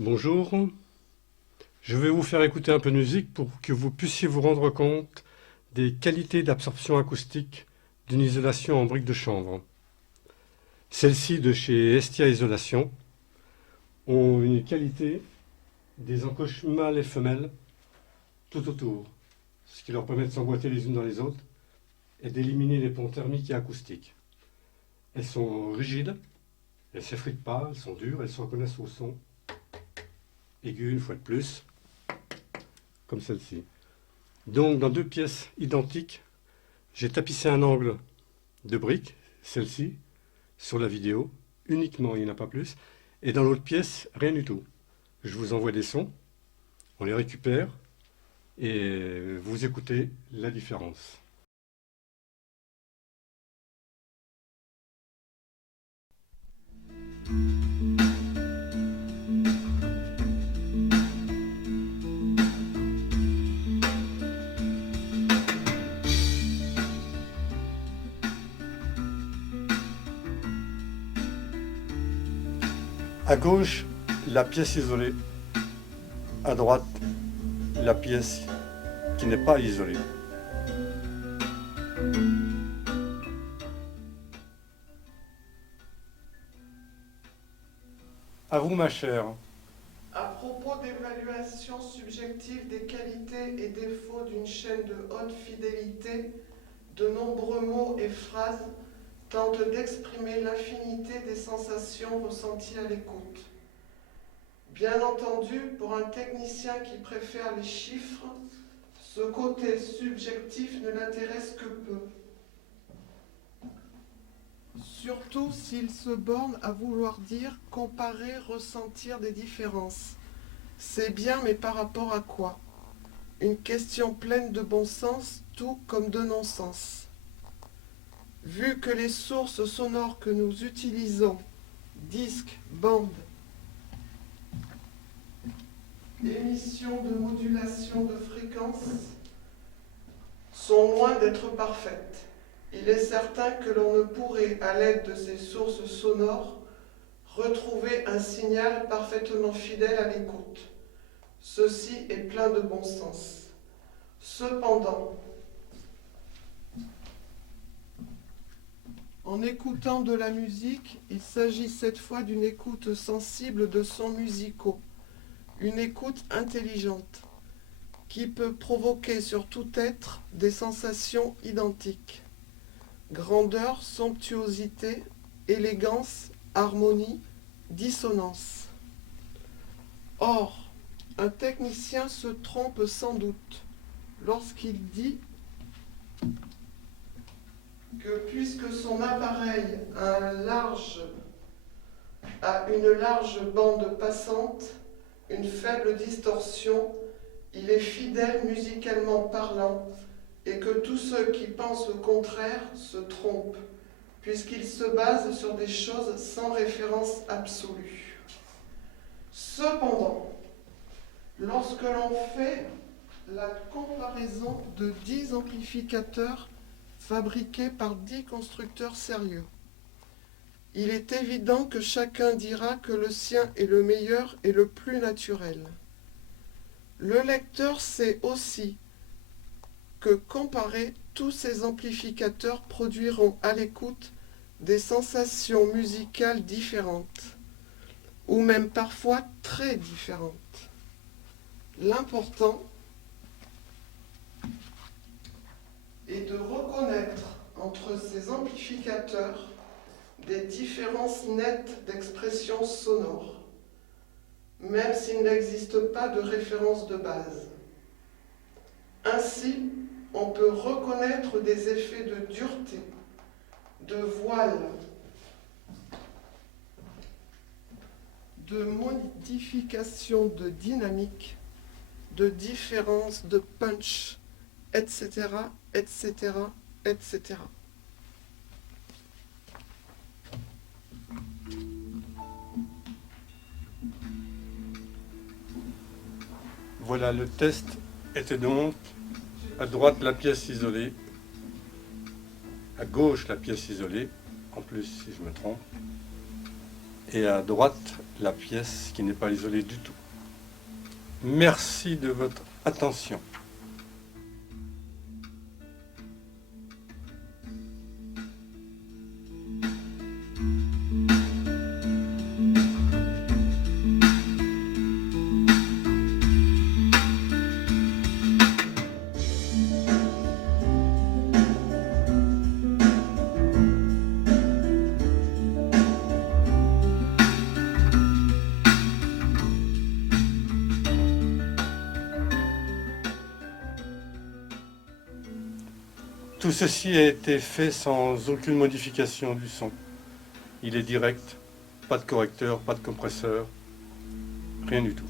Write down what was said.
Bonjour, je vais vous faire écouter un peu de musique pour que vous puissiez vous rendre compte des qualités d'absorption acoustique d'une isolation en briques de chanvre. Celles-ci de chez Estia Isolation ont une qualité des encoches mâles et femelles tout autour, ce qui leur permet de s'emboîter les unes dans les autres et d'éliminer les ponts thermiques et acoustiques. Elles sont rigides, elles ne s'effritent pas, elles sont dures, elles se reconnaissent au son aigu une fois de plus, comme celle-ci. Donc dans deux pièces identiques, j'ai tapissé un angle de briques, celle-ci, sur la vidéo, uniquement, il n'y en a pas plus, et dans l'autre pièce, rien du tout. Je vous envoie des sons, on les récupère, et vous écoutez la différence. À gauche, la pièce isolée. À droite, la pièce qui n'est pas isolée. À vous, ma chère. À propos d'évaluation subjective des qualités et défauts d'une chaîne de haute fidélité, de nombreux mots et phrases tentent d'exprimer l'infinité des sensations ressenties à l'écoute. Bien entendu, pour un technicien qui préfère les chiffres, ce côté subjectif ne l'intéresse que peu. Surtout s'il se borne à vouloir dire comparer, ressentir des différences. C'est bien, mais par rapport à quoi? Une question pleine de bon sens, tout comme de non-sens. Vu que les sources sonores que nous utilisons, disques, bandes, émissions de modulation de fréquence, sont loin d'être parfaites, il est certain que l'on ne pourrait, à l'aide de ces sources sonores, retrouver un signal parfaitement fidèle à l'écoute. Ceci est plein de bon sens. Cependant, en écoutant de la musique, il s'agit cette fois d'une écoute sensible de sons musicaux, une écoute intelligente, qui peut provoquer sur tout être des sensations identiques. Grandeur, somptuosité, élégance, harmonie, dissonance. Or, un technicien se trompe sans doute lorsqu'il dit que puisque son appareil a une large bande passante, une faible distorsion, il est fidèle musicalement parlant, et que tous ceux qui pensent le contraire se trompent, puisqu'il se base sur des choses sans référence absolue. Cependant, lorsque l'on fait la comparaison de 10 amplificateurs fabriqués par 10 constructeurs sérieux, il est évident que chacun dira que le sien est le meilleur et le plus naturel. Le lecteur sait aussi que comparer tous ces amplificateurs produiront à l'écoute des sensations musicales différentes, ou même parfois très différentes. L'important est de reconnaître entre ces amplificateurs des différences nettes d'expression sonore, même s'il n'existe pas de référence de base. Ainsi, on peut reconnaître des effets de dureté, de voile, de modification de dynamique, de différence de punch, etc., etc., etc. Voilà, le test était donc à droite la pièce isolée, à gauche la pièce isolée, en plus si je me trompe, et à droite la pièce qui n'est pas isolée du tout. Merci de votre attention. Tout ceci a été fait sans aucune modification du son. Il est direct, pas de correcteur, pas de compresseur, rien du tout.